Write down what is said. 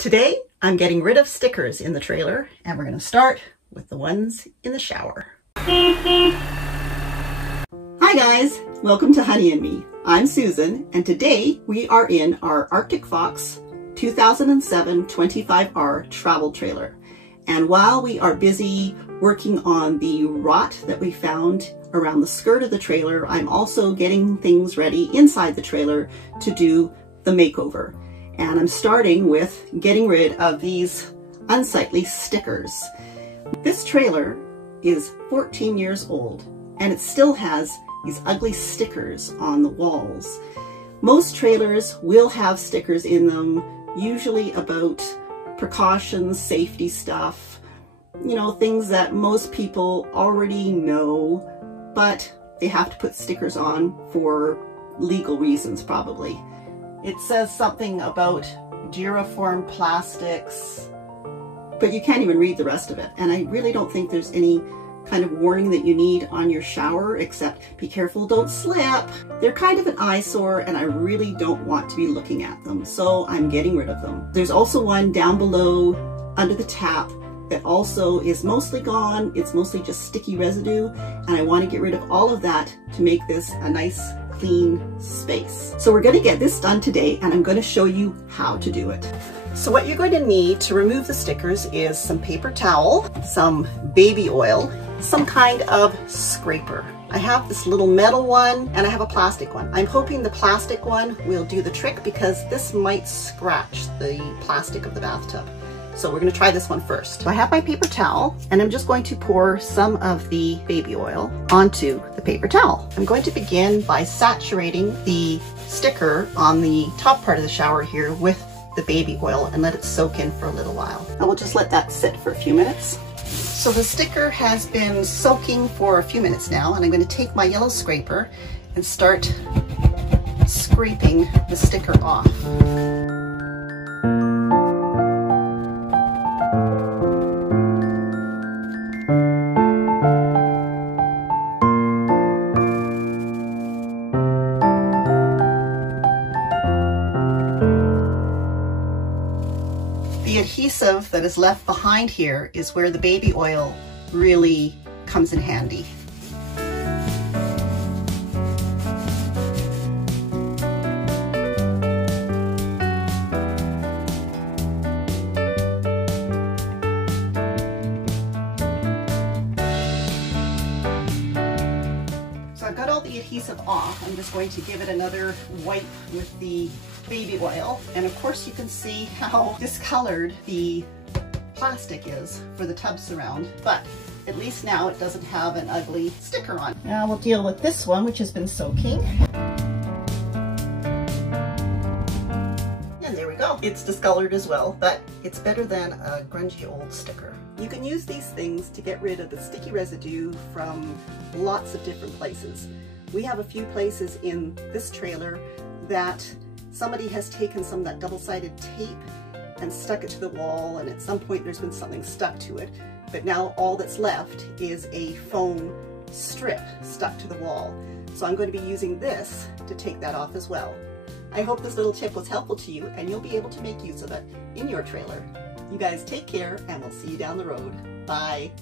Today, I'm getting rid of stickers in the trailer, and we're going to start with the ones in the shower. Hi guys, welcome to Honey and Me. I'm Susan, and today we are in our Arctic Fox 2007 25R travel trailer. And while we are busy working on the rot that we found around the skirt of the trailer, I'm also getting things ready inside the trailer to do the makeover. And I'm starting with getting rid of these unsightly stickers. This trailer is 14 years old and it still has these ugly stickers on the walls. Most trailers will have stickers in them, usually about precautions, safety stuff, you know, things that most people already know, but they have to put stickers on for legal reasons probably. It says something about Duraform plastics, but you can't even read the rest of it. And I really don't think there's any kind of warning that you need on your shower, except be careful, don't slip. They're kind of an eyesore and I really don't want to be looking at them, so I'm getting rid of them. There's also one down below under the tap that also is mostly gone. It's mostly just sticky residue, and I want to get rid of all of that to make this a nice clean space. So we're going to get this done today, and I'm going to show you how to do it. So what you're going to need to remove the stickers is some paper towel, some baby oil, some kind of scraper. I have this little metal one and I have a plastic one. I'm hoping the plastic one will do the trick because this might scratch the plastic of the bathtub. So we're going to try this one first. So I have my paper towel and I'm just going to pour some of the baby oil onto the paper towel. I'm going to begin by saturating the sticker on the top part of the shower here with the baby oil and let it soak in for a little while. I will just let that sit for a few minutes. So the sticker has been soaking for a few minutes now, and I'm going to take my yellow scraper and start scraping the sticker off. The adhesive that is left behind here is where the baby oil really comes in handy. So I've got all the adhesive off. I'm just going to give it another wipe with the baby oil, and of course you can see how discolored the plastic is for the tub surround, but at least now it doesn't have an ugly sticker on. Now we'll deal with this one, which has been soaking. And there we go. It's discolored as well, but it's better than a grungy old sticker. You can use these things to get rid of the sticky residue from lots of different places. We have a few places in this trailer that somebody has taken some of that double-sided tape and stuck it to the wall, and at some point there's been something stuck to it, but now all that's left is a foam strip stuck to the wall. So I'm going to be using this to take that off as well. I hope this little tip was helpful to you and you'll be able to make use of it in your trailer. You guys take care, and we'll see you down the road. Bye.